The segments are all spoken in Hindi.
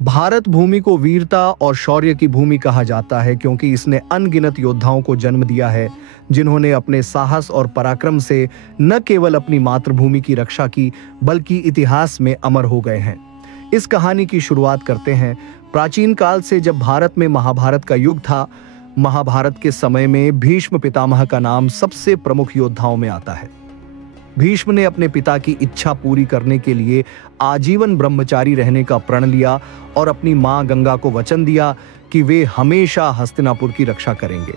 भारत भूमि को वीरता और शौर्य की भूमि कहा जाता है क्योंकि इसने अनगिनत योद्धाओं को जन्म दिया है जिन्होंने अपने साहस और पराक्रम से न केवल अपनी मातृभूमि की रक्षा की बल्कि इतिहास में अमर हो गए हैं। इस कहानी की शुरुआत करते हैं प्राचीन काल से, जब भारत में महाभारत का युग था। महाभारत के समय में भीष्म पितामह का नाम सबसे प्रमुख योद्धाओं में आता है। भीष्म ने अपने पिता की इच्छा पूरी करने के लिए आजीवन ब्रह्मचारी रहने का प्रण लिया और अपनी मां गंगा को वचन दिया कि वे हमेशा हस्तिनापुर की रक्षा करेंगे।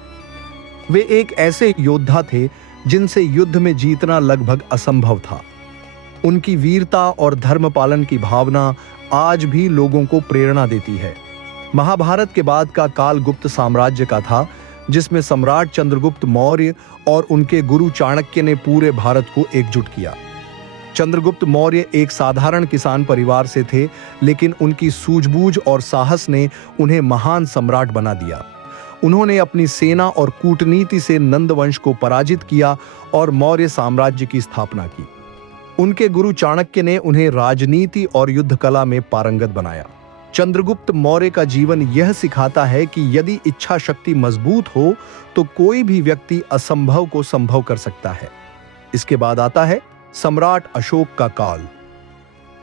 वे एक ऐसे योद्धा थे जिनसे युद्ध में जीतना लगभग असंभव था। उनकी वीरता और धर्म पालन की भावना आज भी लोगों को प्रेरणा देती है। महाभारत के बाद का काल गुप्त साम्राज्य का था, जिसमें सम्राट चंद्रगुप्त मौर्य और उनके गुरु चाणक्य ने पूरे भारत को एकजुट किया। चंद्रगुप्त मौर्य एक साधारण किसान परिवार से थे, लेकिन उनकी सूझबूझ और साहस ने उन्हें महान सम्राट बना दिया। उन्होंने अपनी सेना और कूटनीति से नंद वंश को पराजित किया और मौर्य साम्राज्य की स्थापना की। उनके गुरु चाणक्य ने उन्हें राजनीति और युद्ध कला में पारंगत बनाया। चंद्रगुप्त मौर्य का जीवन यह सिखाता है कि यदि इच्छा शक्ति मजबूत हो तो कोई भी व्यक्ति असंभव को संभव कर सकता है। इसके बाद आता है सम्राट अशोक का काल।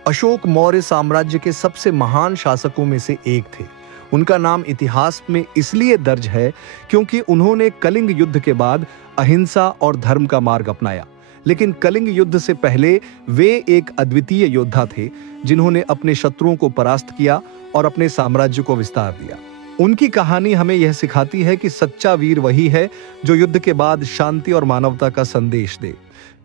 अशोक मौर्य साम्राज्य के सबसे महान शासकों में से एक थे। उनका नाम इतिहास में इसलिए दर्ज है क्योंकि उन्होंने कलिंग युद्ध के बाद अहिंसा और धर्म का मार्ग अपनाया। लेकिन कलिंग युद्ध से पहले वे एक अद्वितीय योद्धा थे जिन्होंने अपने शत्रुओं को परास्त किया और अपने साम्राज्य को विस्तार दिया। उनकी कहानी हमें यह सिखाती है कि सच्चा वीर वही है जो युद्ध के बाद शांति और मानवता का संदेश दे।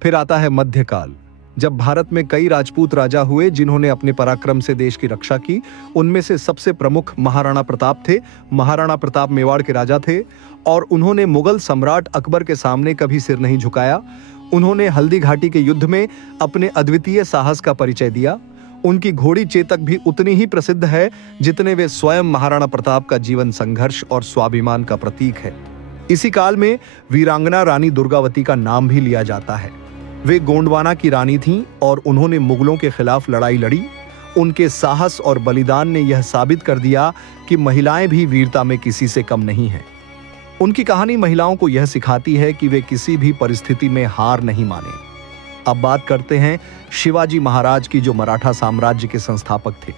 फिर आता है मध्यकाल, जब भारत में कई राजपूत राजा हुए जिन्होंने अपने पराक्रम से देश की रक्षा की। उनमें से सबसे प्रमुख महाराणा प्रताप थे। महाराणा प्रताप मेवाड़ के राजा थे और उन्होंने मुगल सम्राट अकबर के सामने कभी सिर नहीं झुकाया। उन्होंने हल्दी घाटी के युद्ध में अपने अद्वितीय साहस का परिचय दिया। उनकी घोड़ी चेतक भी उतनी ही प्रसिद्ध है जितने वे स्वयं महाराणा प्रताप का जीवन संघर्ष और स्वाभिमान का प्रतीक है। इसी काल में वीरांगना रानी दुर्गावती का नाम भी लिया जाता है। वे गोंडवाना की रानी थीं और उन्होंने मुगलों के खिलाफ लड़ाई लड़ी। उनके साहस और बलिदान ने यह साबित कर दिया कि महिलाएं भी वीरता में किसी से कम नहीं हैं। उनकी कहानी महिलाओं को यह सिखाती है कि वे किसी भी परिस्थिति में हार नहीं माने। अब बात करते हैं शिवाजी महाराज की, जो मराठा साम्राज्य के संस्थापक थे।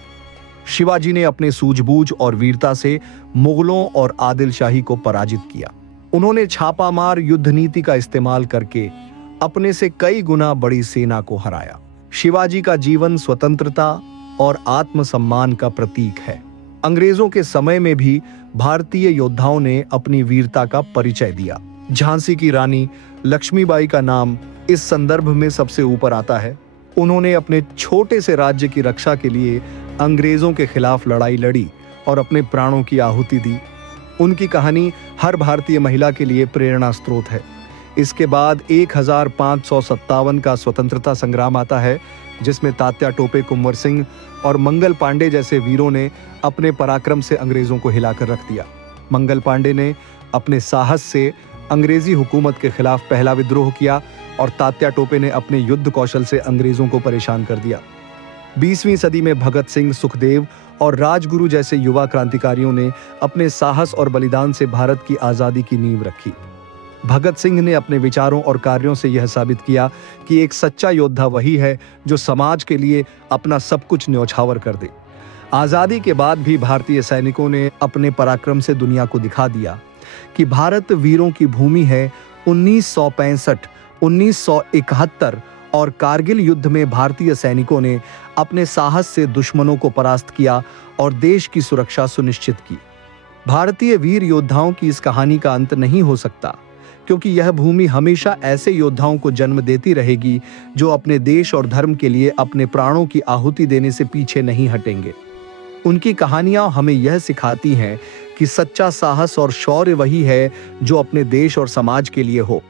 शिवाजी ने अपने सूझबूझ और वीरता से मुगलों और आदिलशाही को पराजित किया। उन्होंने छापामार युद्ध नीति का इस्तेमाल करके अपने से कई गुना बड़ी सेना को हराया। शिवाजी का जीवन स्वतंत्रता और आत्मसम्मान का प्रतीक है। अंग्रेजों के समय में भी भारतीय योद्धाओं ने अपनी वीरता का परिचय दिया। झांसी की रानी लक्ष्मीबाई का नाम इस संदर्भ में सबसे ऊपर आता है। उन्होंने अपने छोटे से राज्य की रक्षा के लिए अंग्रेजों के खिलाफ लड़ाई लड़ी और अपने प्राणों की आहुति दी। उनकी कहानी हर भारतीय महिला के लिए प्रेरणा स्रोत है। इसके बाद 1557 का स्वतंत्रता संग्राम आता है, जिसमें तात्या टोपे कुंवर सिंह और मंगल पांडे जैसे वीरों ने अपने पराक्रम से अंग्रेजों को हिलाकर रख दिया। मंगल पांडे ने अपने साहस से अंग्रेजी हुकूमत के खिलाफ पहला विद्रोह किया और तात्या टोपे ने अपने युद्ध कौशल से अंग्रेजों को परेशान कर दिया। 20वीं सदी में भगत सिंह, सुखदेव और राजगुरु जैसे युवा क्रांतिकारियों ने अपने साहस और बलिदान से भारत की आजादी की नींव रखी। भगत सिंह ने अपने विचारों और कार्यों से यह साबित किया कि एक सच्चा योद्धा वही है जो समाज के लिए अपना सब कुछ न्यौछावर कर दे। आजादी के बाद भी भारतीय सैनिकों ने अपने पराक्रम से दुनिया को दिखा दिया कि भारत वीरों की भूमि है। 1965, 1971 और कारगिल युद्ध में भारतीय सैनिकों ने अपने साहस से दुश्मनों को परास्त किया और देश की सुरक्षा सुनिश्चित की। भारतीय वीर योद्धाओं की इस कहानी का अंत नहीं हो सकता, क्योंकि यह भूमि हमेशा ऐसे योद्धाओं को जन्म देती रहेगी जो अपने देश और धर्म के लिए अपने प्राणों की आहुति देने से पीछे नहीं हटेंगे। उनकी कहानियां हमें यह सिखाती हैं कि सच्चा साहस और शौर्य वही है जो अपने देश और समाज के लिए हो।